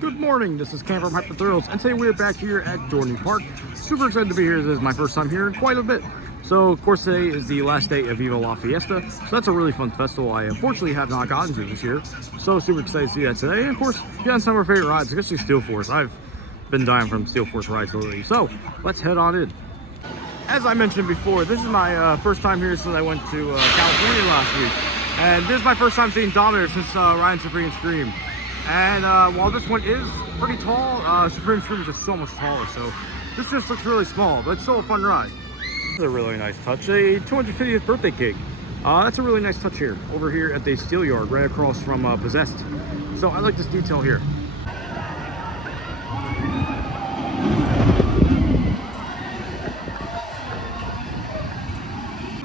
Good morning, this is Cam from Hyper Thrills, and today we're back here at Dorney Park. Super excited to be here. This is my first time here in quite a bit. So, of course, today is the last day of Viva La Fiesta, so that's a really fun festival I unfortunately have not gotten to this year. So, super excited to see that today, and of course, get on some of our favorite rides, especially Steel Force. I've been dying from Steel Force rides lately, so let's head on in. As I mentioned before, this is my first time here since I went to California last week, and this is my first time seeing Dominator since Ryan Supreme Scream. And while this one is pretty tall, Supreme Scream is just so much taller, so this just looks really small, but it's still a fun ride. This is a really nice touch, a 250th birthday cake. That's a really nice touch here, over here at the Steel Yard, right across from Possessed. So I like this detail here.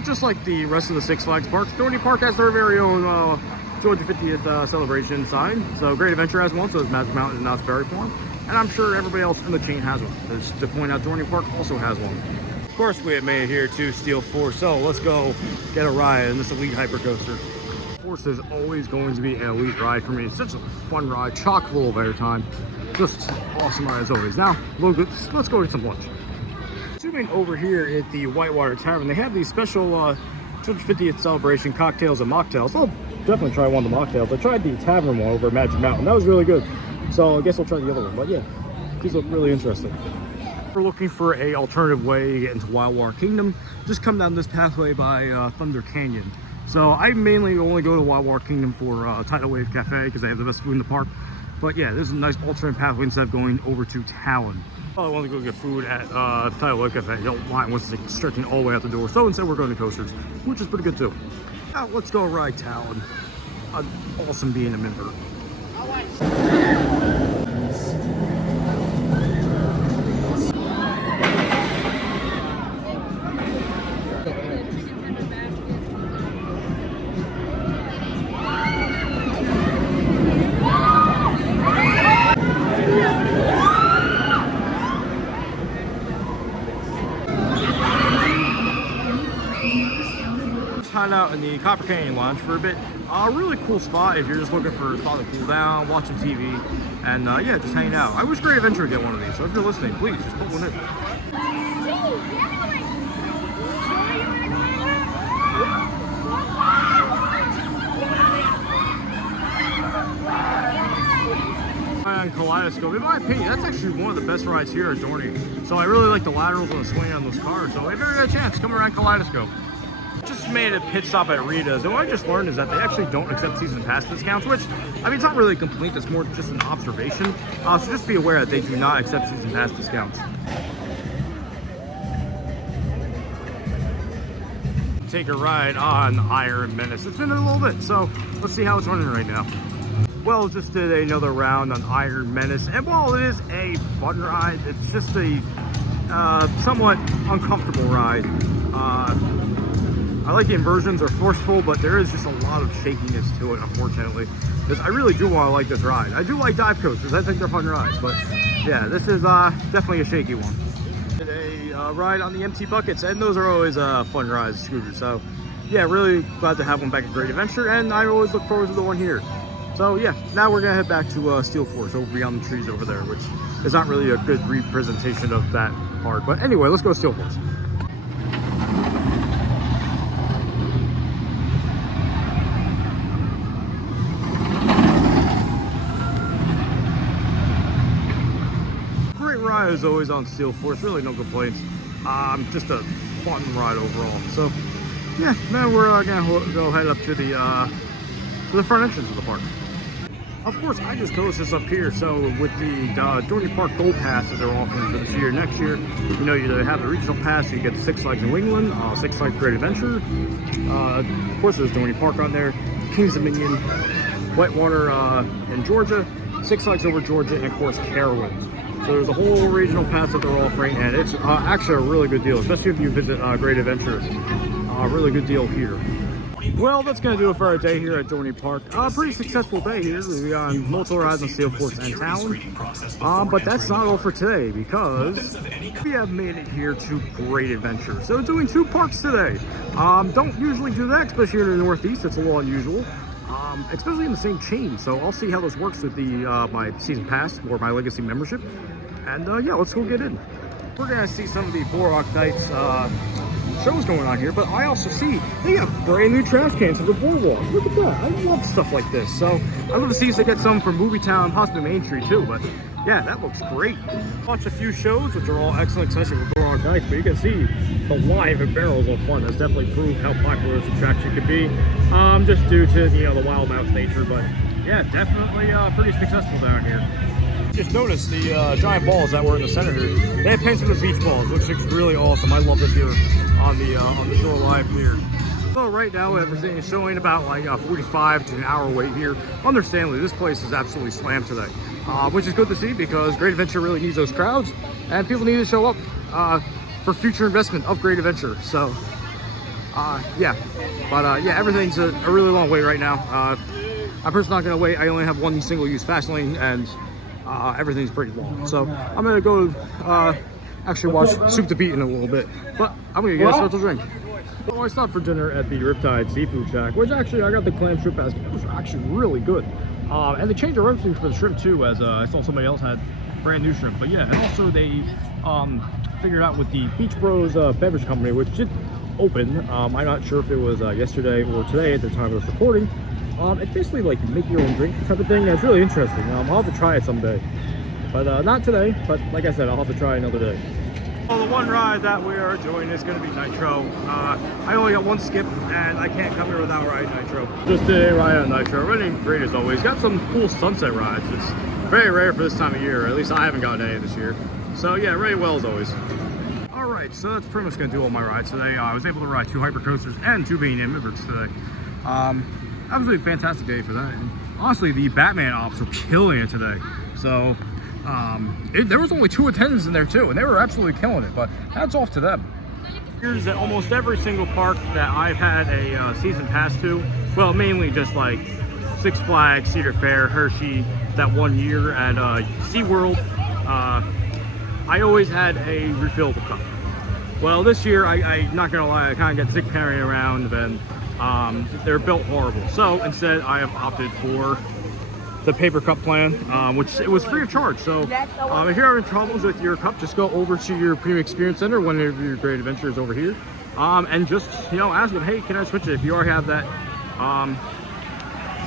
Just like the rest of the Six Flags parks, Dorney Park has their very own 250th celebration sign. So Great Adventure has one, so does Magic Mountain and Knott's Berry Farm. And I'm sure everybody else in the chain has one. Just to point out, Dorney Park also has one. Of course, we have made it here to Steel Force, so let's go get a ride in this elite hypercoaster. Force is always going to be an elite ride for me. It's such a fun ride, chock full of airtime. Just awesome ride as always. Now, let's go get some lunch. Zooming over here at the Whitewater Tavern, they have these special 250th celebration cocktails and mocktails. I'll definitely try one of the mocktails. I tried the tavern one over at Magic Mountain. That was really good. So I guess I'll try the other one. But yeah, these look really interesting. If we're looking for a alternative way to get into Wildwater Kingdom, just come down this pathway by Thunder Canyon. So I mainly only go to Wildwater Kingdom for Tidal Wave Cafe because they have the best food in the park. But yeah, this is a nice alternate pathway instead of going over to Talon. I want to go get food at Tidal Wave Cafe. The line was like stretching all the way out the door. So instead we're going to Coasters, which is pretty good too. Now let's go ride Talon. Awesome being a member. Hide out in the Copper Canyon Lounge for a bit. Really cool spot if you're just looking for a spot to cool down, watching TV, and yeah, just hanging out. I wish Great Adventure would get one of these, so if you're listening, please just put one in. On Kaleidoscope, in my opinion, that's actually one of the best rides here at Dorney. So I really like the laterals and the swing on those cars. So if you ever get a chance, come around Kaleidoscope. Just made a pit stop at Rita's, and what I just learned is that they actually don't accept season pass discounts, which, I mean, it's not really a complaint, it's more just an observation. So just be aware that they do not accept season pass discounts. Take a ride on Iron Menace. It's been a little bit, so let's see how it's running right now. Well, just did another round on Iron Menace, and while it is a fun ride, it's just a somewhat uncomfortable ride. I like the inversions are forceful, but there is just a lot of shakiness to it, unfortunately. Because I really do want to like this ride. I do like dive coasters. I think they're fun rides, but yeah, this is definitely a shaky one. Did a ride on the empty buckets, and those are always fun rides, scooters. So yeah, really glad to have one back at Great Adventure, and I always look forward to the one here. So yeah, now we're gonna head back to Steel Force over beyond the trees over there, which is not really a good representation of that park. But anyway, let's go to Steel Force. Ride is always on Steel Force, really no complaints. Just a fun ride overall. So yeah, now we're gonna go head up to the front entrance of the park. Of course, I just noticed this up here. So with the Dorney Park Gold Pass that they're offering for this year, next year, you know, you have the regional pass, so you get Six Flags in Wingland, Six Flags Great Adventure. Of course, there's Dorney Park on there, Kings Dominion, Whitewater in Georgia, Six Flags over Georgia, and of course Carowinds. So there's a whole regional pass that they're offering, and it's actually a really good deal, especially if you visit Great Adventure. Really good deal here. Well, that's going to do it for our day here at Dorney Park. Pretty successful day here. We've gone multiple rides on Steel Force and Talon. But that's not all for today, because we have made it here to Great Adventure. So doing 2 parks today. Don't usually do that, especially here in the Northeast. It's a little unusual. especially in the same chain. So I'll see how this works with the my season pass or my legacy membership. And yeah, let's go get in. We're gonna see some of the Boardwalk Nights shows going on here, but I also see they have brand new trash cans for the boardwalk. Look at that. I love stuff like this. So I'd love to see if they get some from Movie Town, possibly Main Street too, but yeah, that looks great. Watched a few shows, which are all excellent, especially with Boardwalk Nights, but you can see the live and barrels of fun has definitely proved how popular this attraction could be, just due to, you know, the wild mouse nature, but yeah, definitely pretty successful down here. Just noticed the giant balls that were in the center here. They have pins for the beach balls, which looks really awesome. I love this here on the shore live here. So right now everything is showing about like 45 to an hour wait here. Understandably, this place is absolutely slammed today, which is good to see because Great Adventure really needs those crowds, and people need to show up for future investment of Great Adventure. So yeah, but yeah, everything's a really long wait right now. I'm personally not gonna wait. I only have one single-use fast lane, and everything's pretty long. So I'm gonna go actually watch Soup to Beat in a little bit, but I'm gonna get a special drink. So I stopped for dinner at the Riptide Seafood Shack, which actually I got the clam shrimp basket. It was actually really good. And they changed the recipe for the shrimp too, as I saw somebody else had brand new shrimp. But yeah, and also they figured out with the Beach Bros beverage company, which did open. I'm not sure if it was yesterday or today at the time of this recording. It's basically like you make your own drink type of thing. That's really interesting. I'll have to try it someday, but not today. But like I said, I'll have to try another day. Well, the one ride that we are doing is going to be Nitro. I only got one skip, and I can't come here without riding Nitro. Just a ride on Nitro. Running great as always. Got some cool sunset rides. It's very rare for this time of year. At least I haven't gotten any this year. So yeah, really well as always. All right, so that's pretty much going to do all my rides today. I was able to ride 2 hypercoasters and 2 B&M Immigrants today. Absolutely fantastic day for that. And honestly, the Batman ops were killing it today. So there was only 2 attendants in there too, and they were absolutely killing it, but hats off to them. Here's at almost every single park that I've had a season pass to. Well, mainly just like Six Flags, Cedar Fair, Hershey, that one year at SeaWorld. I always had a refillable cup. Well, this year, I'm not gonna lie, I kind of got sick carrying around, and they're built horrible. So instead, I have opted for the paper cup plan, which it was free of charge. So if you're having troubles with your cup, just go over to your Premium Experience Center, one of your Great Adventures over here, and just, you know, ask them, hey, can I switch it if you already have that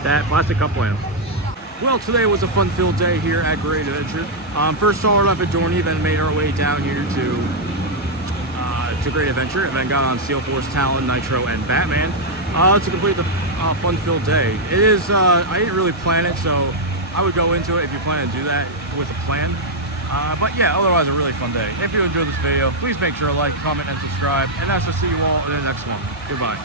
that plastic cup plan. Well, today was a fun-filled day here at Great Adventure. First started off at Dorney, then made our way down here to Great Adventure, and then got on Steel Force, Talon, Nitro, and Batman to complete the fun-filled day. It is, I didn't really plan it, so I would go into it if you plan to do that with a plan. But yeah, otherwise a really fun day. If you enjoyed this video, please make sure to like, comment, and subscribe, and that's to see you all in the next one. Goodbye.